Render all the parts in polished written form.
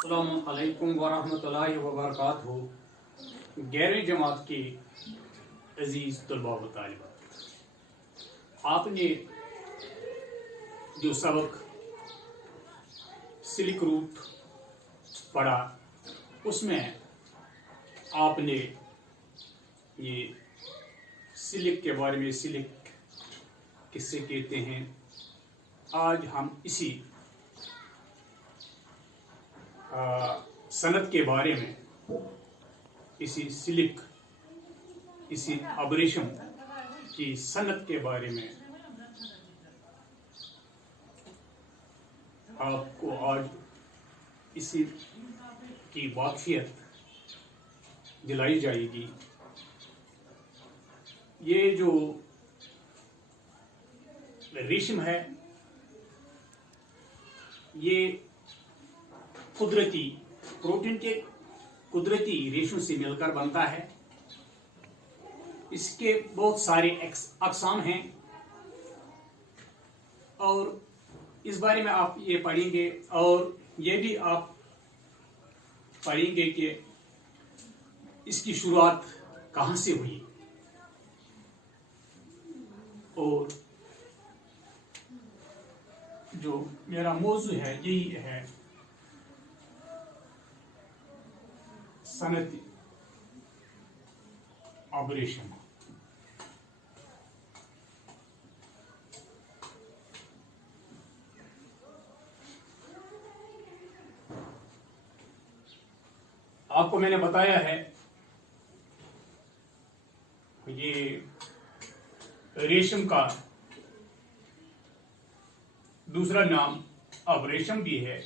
अस्सलामु अलैकुम वरहमतुल्लाहि वबरकातुहू। 11वीं जमात के अजीज़ तलबा व तालिबात, आपने जो सबक सिल्क रूट पढ़ा उसमें आपने ये सिल्क के बारे में, सिल्क किससे कहते हैं, आज हम इसी सनत के बारे में, इसी सिल्क, इसी अब-रेशम की सनत के बारे में आपको आज इसी की वाक़ियत दिलाई जाएगी। ये जो रेशम है ये कुदरती प्रोटीन के कुदरती रेशों से मिलकर बनता है। इसके बहुत सारे अक़साम हैं और इस बारे में आप ये पढ़ेंगे और ये भी आप पढ़ेंगे कि इसकी शुरुआत कहाँ से हुई और जो मेरा मौजू है यही है सनती अब-रेशम। आपको मैंने बताया है ये रेशम का दूसरा नाम अब-रेशम भी है।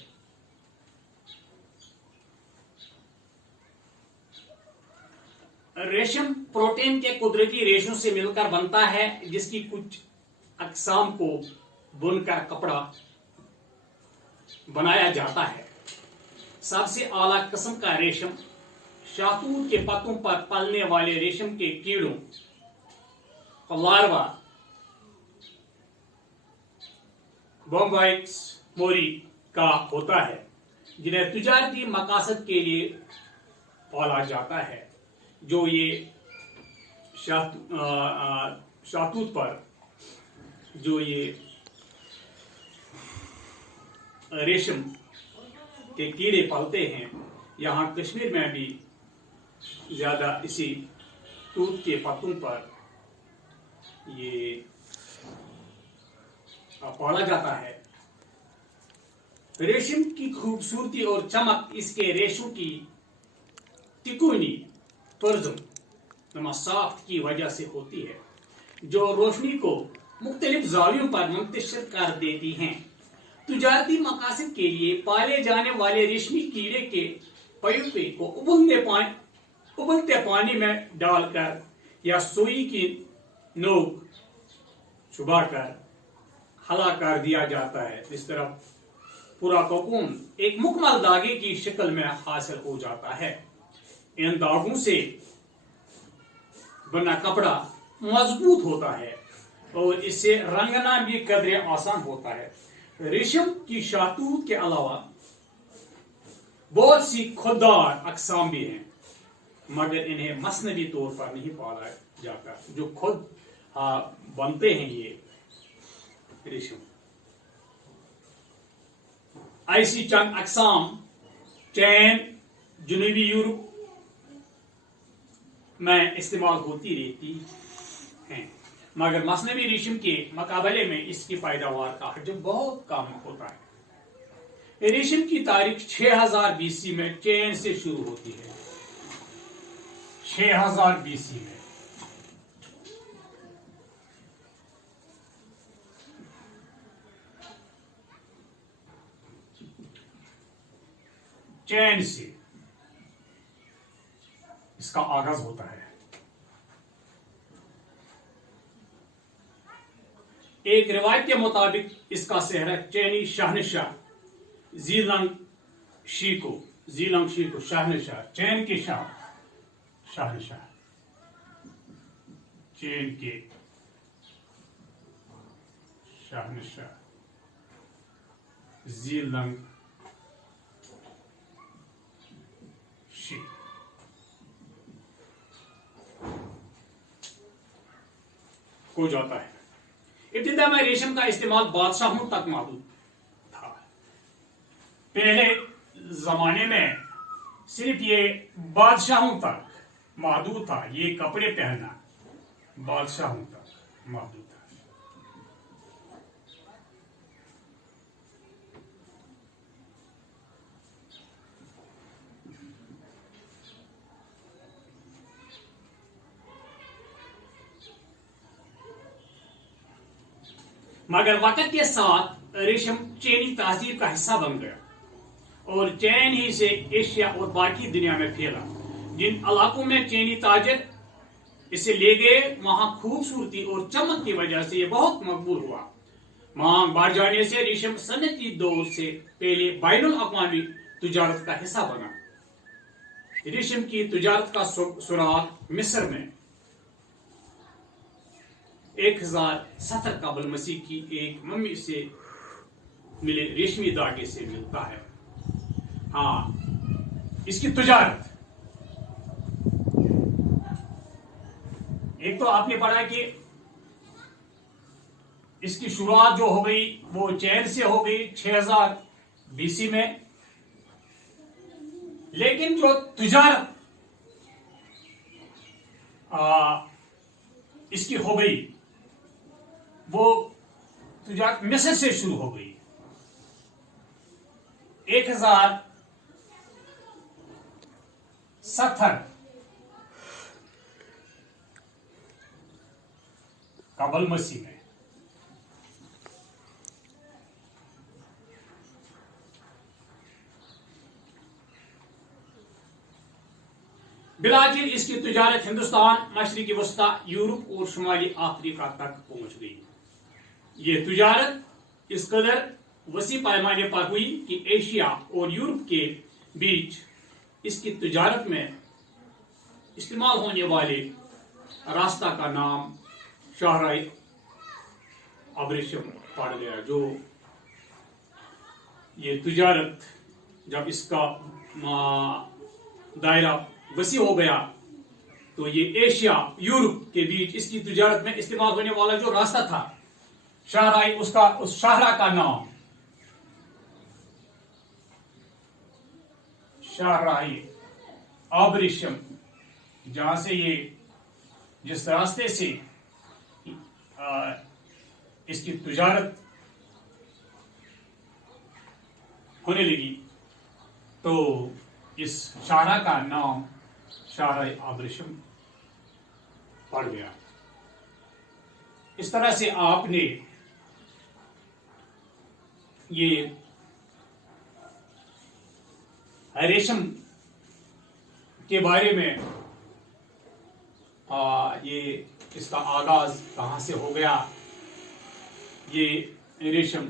रेशम प्रोटीन के कुदरती रेशों से मिलकर बनता है, जिसकी कुछ अक़साम को बुनकर कपड़ा बनाया जाता है। सबसे आला किस्म का रेशम शाहतूत के पत्तों पर पलने वाले रेशम के कीड़ों लार्वा बोम्बाइट्स मोरी का होता है, जिन्हें तिजारती मकासद के लिए पाला जाता है। जो ये शाहतूत पर जो ये रेशम के कीड़े पलते हैं, यहाँ कश्मीर में भी ज़्यादा इसी तूत के पत्तों पर ये पाला जाता है। रेशम की खूबसूरती और चमक इसके रेशों की तिकोनी साख्त की वजह से होती है, जो रोशनी को मुख्तलिफ जावियों पर मुंतशिर कर देती हैं। तिजारती मकासद के लिए पाले जाने वाले रेशमी कीड़े के प्यूपे को उबलते पानी में डालकर या सुई की नोक चुबाकर हला कर दिया जाता है। इस तरह पूरा कोकून एक मुकम्मल धागे की शक्ल में हासिल हो जाता है। इन धागों से बना कपड़ा मजबूत होता है और इससे रंगना भी कदरे आसान होता है। रेशम की शाहतूत के अलावा बहुत सी खुददार अक़साम भी हैं, मगर इन्हें मसनवी तौर पर नहीं पाला जाता। जो खुद बनते हैं ये रेशम, ऐसी चंद अक़साम चीन, जनूबी यूरोप में इस्तेमाल होती रहती हैं, मगर मसनवी रेशम के मुकाबले में इसकी पैदावार का हजम बहुत कम होता है। रेशम की तारीख 6000 BC में चीन से शुरू होती है। 6000 BC में चीन से इसका आगाज होता है। एक रिवायत के मुताबिक इसका सेहरा चीनी शहनशाह ज़ीलंगशी को शहनशाह, चीन के शहनशाह, चीन के शहनशाह ज़ीलंग हो जाता है। इब्तिदा में रेशम का इस्तेमाल बादशाहों तक महदूद था। पहले जमाने में सिर्फ ये बादशाहों तक महदूद था, ये कपड़े पहनना बादशाहों तक महदूद था। मगर वक्त के साथ रेशम चीनी तहजीब का हिस्सा बन गया और चैन ही से एशिया और बाकी दुनिया में फैला। जिन इलाकों में चीनी ताजर इसे ले गए, वहां खूबसूरती और चमक की वजह से ये बहुत मकबूल हुआ। मांग बढ़ जाने से रेशम सनती दौर से पहले बैनुल अक़वामी तिजारत का हिस्सा बना। रेशम की तिजारत का सुराग मिस्र में 1070 कबल मसीह की एक मम्मी से मिले रेशमी धागे से मिलता है। हाँ, इसकी तिजारत, एक तो आपने पढ़ा कि इसकी शुरुआत जो हो गई वो चैन से हो गई 6000 BC में, लेकिन जो तिजारत इसकी हो गई वो तिजारत मिस्र से शुरू हो गई। 1070 कबल मसीह में। बिलाजिर इसकी तिजारत हिंदुस्तान, मशरिकी वस्ता, यूरोप और शुमाली अफ्रीका तक पहुंच गई। ये तिजारत इस कदर वसी पैमाने पर हुई कि एशिया और यूरोप के बीच इसकी तिजारत में इस्तेमाल होने वाले रास्ता का नाम शाहराह अबरेशम पड़ गया। जो ये तिजारत जब इसका दायरा वसी हो गया तो ये एशिया यूरोप के बीच इसकी तिजारत में इस्तेमाल होने वाला जो रास्ता था शाहराह, उसका उस शाहराह का नाम शाहराह अबरेशम, जहां से ये जिस रास्ते से इसकी तिजारत होने लगी तो इस शाहराह का नाम शाहराह अबरेशम पड़ गया। इस तरह से आपने ये रेशम के बारे में ये इसका आगाज कहां से हो गया, ये रेशम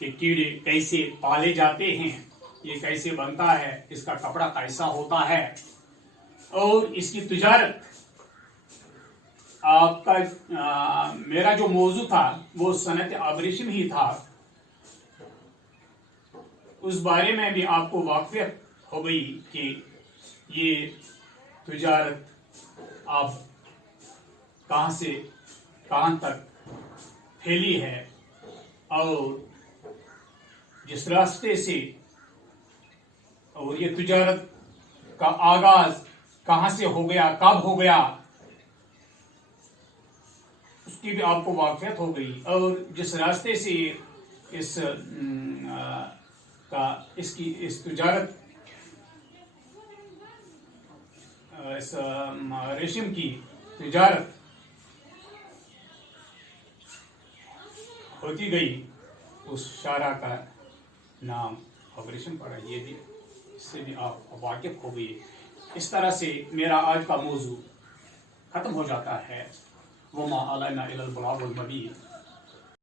के कीड़े कैसे पाले जाते हैं, ये कैसे बनता है, इसका कपड़ा कैसा होता है, और इसकी तिजारत आपका मेरा जो मौजू था वो सनत अबरेशम ही था। उस बारे में भी आपको वाक़ियत हो गई कि ये तिजारत आप कहां से कहां तक फैली है और जिस रास्ते से, और ये तिजारत का आगाज कहां से हो गया, कब हो गया, उसकी भी आपको वाक़ियत हो गई। और जिस रास्ते से इस तिजारत इस रेशम की तिजारत होती गई, उस शाहराह का नाम अबरेशम पड़ा। ये भी इससे भी आप वाकिफ हो गई। इस तरह से मेरा आज का मौजू खत्म हो जाता है। वमा अलैना इल्लल बलागुल मुबीन।